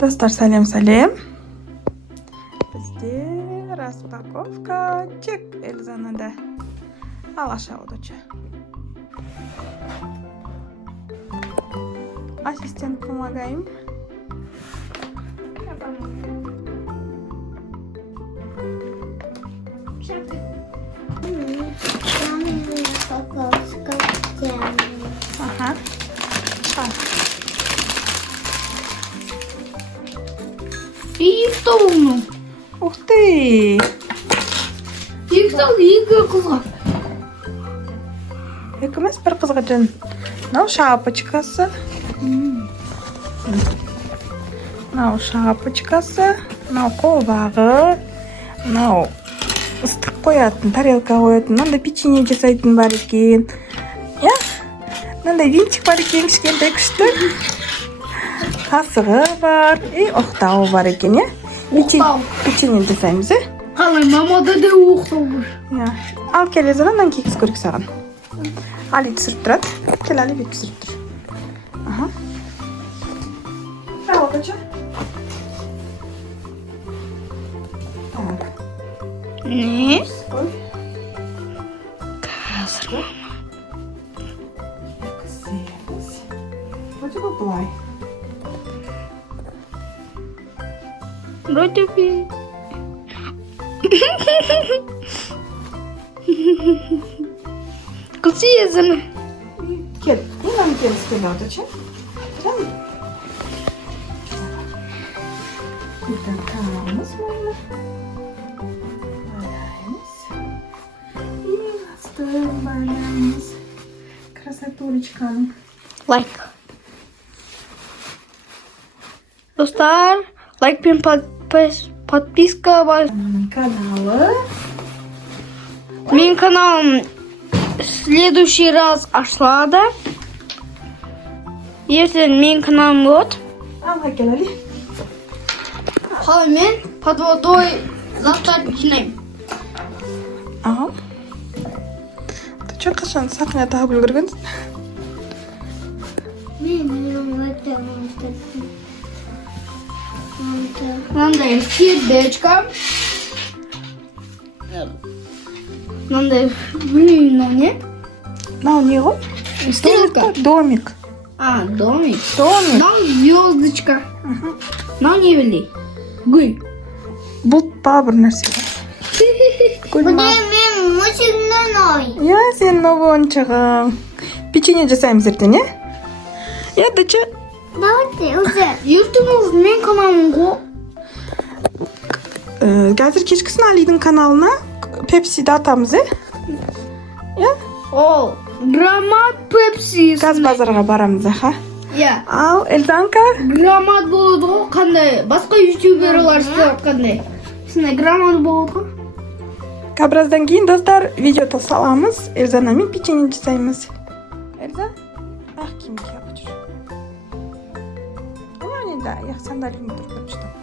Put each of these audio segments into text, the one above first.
Dostlar salom. Bizde распаковка чек Elzanada. Al aşağıdaca. Ассистент, помогаем. Ага. И столну. Ух ты! И стол, и кызга. Екіміз бір қызға жын. Мынау шапочкасы. Мынау шапочкасы. Мынау қолбағы. Мынау ыстық қоятын, тарелка қоятын. Мынандай печенье жасайтын бар екен. Я? Мынандай винтик бар екен, кішкентай күшті. Қасығы бар. И оқтауы бар екен, я? Печенье жасаймыз, е? Қалай, мамада да оқтау бар. Ал келе занан кекіс көрік саған. Али түсіріп тұрады. Кел, Али бет түсіріп тұр. Аха. Ал, отача. Так. Не? Ой. Қазір. Кісеміз. Вроде бы былай. Вроде бы. Кылсы езіні. Кел. Мынаны кел істелі, отача. Жан. Итак, қағамыз мұны. Байлаймыз. И астын байлаймыз. Красотулечканың. Лайк. Достар, лайк пен подписка бар. Каналы. Менің каналым в следующий раз ашылады. Ертең менің каналым болады. Алға кел, Али. Қалай мен под водой заттарды жинаймын. Ага. Ты что, қашан сақина тағып үлгіргенсің? Мынандай сердечко. Мынандай, блин, не? Мынау не ғой? Стрелка. Домик. А, домик. Домик. Мынау звездочка. Мынау не білей? Гүл. Бұлт па бір нәрсе ғой. Гүл ма? Мен мультигімнен ой. Я, сенің ойыншығың. Печенье жасаймыз ертең, е? Я, дача. Давайте, уже. Ертеңіз мен каналым ғой. Қазір кешкісін Алидің каналына Пепсиді атамыз, е? Я? Ол, громад пепси. Газ базарға барамыз, аха. Я. Ал, Эльзанка? Громад болады ғой, қандай? Басқа ютуберлар істеп қандай? Сондай громад болады ғой. Біраздан кейін, достар, видео саламыз. Эльзанамен печенье жасаймыз. Эльза? Ақ киім киіп жүр. Ана енді аяқ сандалиң тұрып жүр таппады.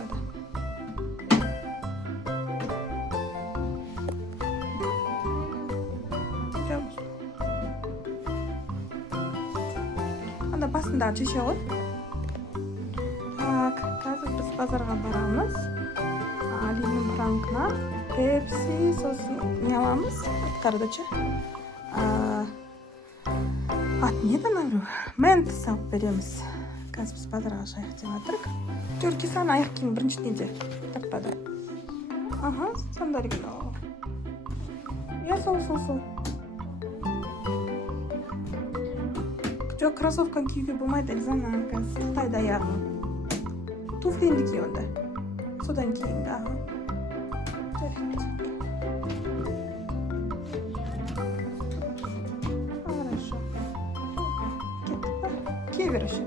Анда басындағы шеше ғой. Так, қазір біз базарға барамыз. Алиның пранкына пепси, сосын не аламыз? Аттардычы. Ат неді нағыру? Мэнті салып береміз. Қазір біз базарға шайық деп атырық. Жүркі сан аяқ кейін бірінші неде таппады. Аха, сандалик. Я сол. Жоқ, кроссовканы киюге болмайды, Эльзана, қазір Қытайда аяғың. Туфлинді ки онда. Содан кейін, аха. Хорошо. Кеттік па? Кие бер еще.